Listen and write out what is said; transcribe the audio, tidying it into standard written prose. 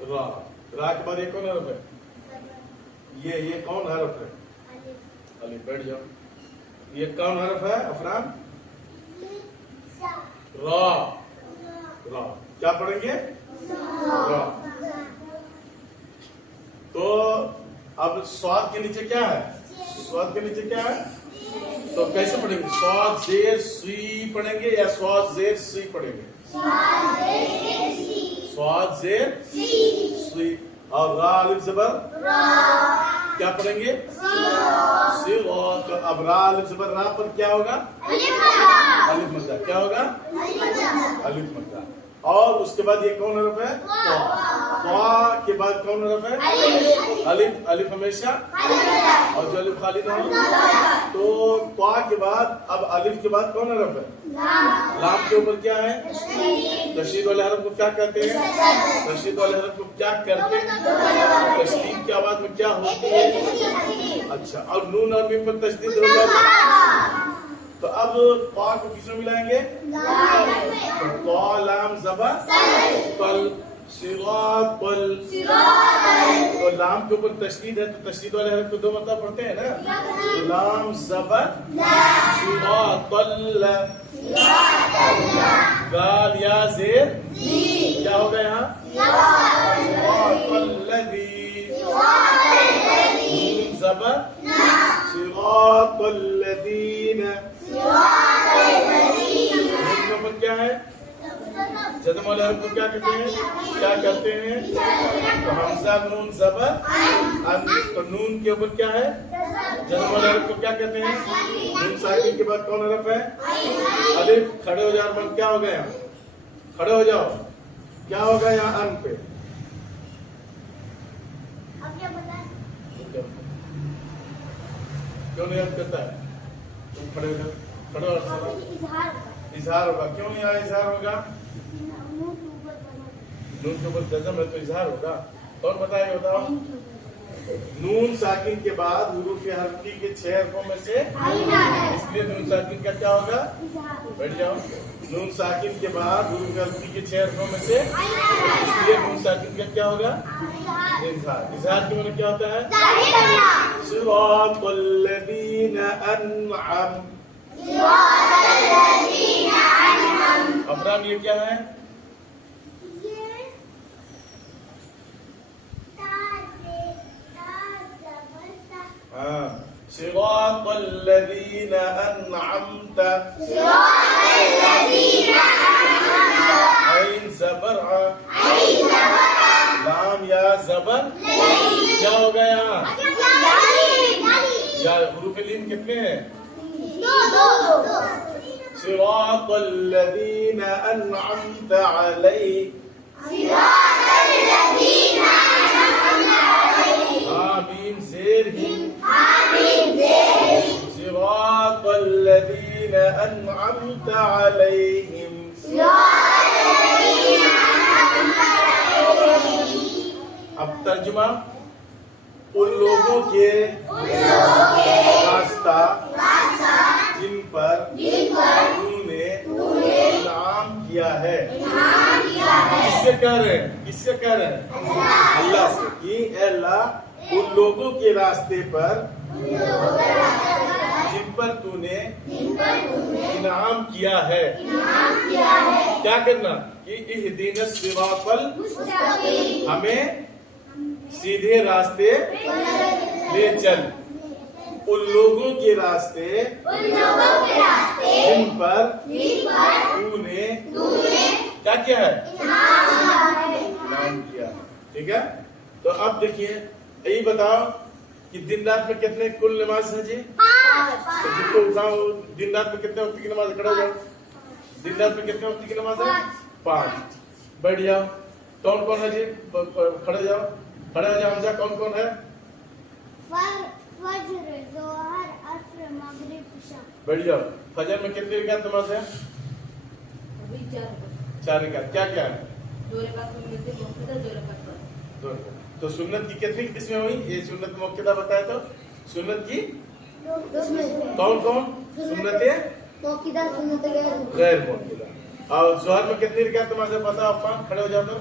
रा। रा के बाद ये कौन हरफ है? ये कौन हरफ है? अलिफ। बैठ जाओ। ये कौन हरफ है अफरान? रा। रा क्या पढ़ेंगे? रा। तो अब स्वाद के नीचे क्या है? स्वाद के नीचे क्या है? तो कैसे पढ़ेंगे? स्वाद जेर सी पढ़ेंगे या स्वाद जेर सी पढ़ेंगे? स्वाद जेर सी। और रा अलिफ जबर क्या पढ़ेंगे? सी। तो अब रा अलिफ जबर रा पर क्या होगा? अलिफ मद्दा। क्या होगा? अलिफ मद्दा। और उसके बाद ये कौन हरफ है? त्वा के बाद कौन हरफ है? अलिफ। अलिफ हमेशा और जो अलिफ खाली ना हो। तो त्वा के बाद अब अलिफ के बाद कौन हरफ है? लाम के ऊपर क्या है? तशदीद वाले हरफ को क्या कहते हैं? तशदीद वाले हरफ को क्या करते हैं? तशदीद की आवाज में क्या होती है? अच्छा। और नून और मीम पर तशदीद हो जाती है। तो अब त्वा को किसमें मिलाएंगे? त्वा लाम ज़बर तल सिरातल। तो लाम के ऊपर तशदीद है तो तशदीद वाले हरफ को दो मतलब पढ़ते हैं ना। तो लाम ज़बर सिरातल। गाल या जेर क्या होगा यहाँ? सिरातल्लज़ी। नून ज़बर सिरातल्लज़ीन। नून क्या है? जज़म वाले हरफ को क्या कहते हैं? क्या करते हैं? तो हमज़ा नून ज़बर अन। तो नून के ऊपर क्या है? जज़म वाले हरफ को क्या कहते हैं? नून साकिन के बाद कौन हरफ है? अलिफ। खड़े हो जाओ। क्या हो गया? खड़े हो जाओ। क्या होगा यहाँ अन पे? क्यों नहीं याद करता है? तुम खड़े हो जाओ। खड़े हो। इजहार होगा। क्यों यहाँ इजहार होगा? नून के ऊपर जज़म है तो इजहार होगा। कौन बताए? बताओ। नून साकिन के बाद हुरूफ हल्की के 6 हरफों में से इसलिए नून साकिन का क्या होगा? बैठ जाओ। नून साकिन के बाद हुरूफ हल्की के 6 हरफों में से इसलिए नून साकिन का क्या होगा? इजहार। इजहार के मतलब क्या होता है? सिरातल्लज़ीना अनअम। अफरान ये क्या है? हाँ। सिरातल्लज़ीना अनअमत। ऐन ज़बर लाम या ज़बर क्या हो गया? या हुरूफ लीम कितने हैं? सिरातल्लज़ीना अनअमत अलैहिम। आमीन ज़ेर ही। सिरातल्लज़ीना अनअमत अलैहिम। अब तर्जुमा। उन लोगों के रास्ता जिन पर तूने इनाम किया है। किससे कह रहे हैं? किससे कह रहे हैं? अल्लाह से। कि अल्लाह उन लोगों के रास्ते पर जिन पर तूने इनाम किया है। क्या करना? कि इहदीनस सिरातल मुस्तकीम। हमें सीधे रास्ते ले चल। उन लोगों के रास्ते जिन पर तूने क्या किया है? इनाम किया। ठीक है। तो अब देखिए यही बताओ कि दिन रात में कितने कुल नमाज है जी? तो जिसको उठाओ दिन रात में कितने वक्त की नमाज? खड़े हो जाओ। दिन रात में कितने वक्त की नमाज है? 5। बैठ जाओ। कौन कौन है जी? खड़े जाओ। खड़े हो जाओ। हमजा कौन कौन है? फज्र, ज़ोहर, असर, मगरिब, इशा। बैठ जाओ। फजर में कितनी रकात नमाज है? 4 रकात। क्या क्या है? 2 रकात सुन्नत मुक्तदा, 2 रकात फर्ज। 2 रकात। तो सुन्नत की कितनी किस्में हुई? ये सुन्नत मुक्तदा बताया। तो सुन्नत की कौन कौन? सुन्नत मुक्तदा, सुन्नत गैर मुक्तदा। और ज़ोहर में कितनी रकात नमाज है? बताओ अफ़ान। खड़े हो जाओ। तो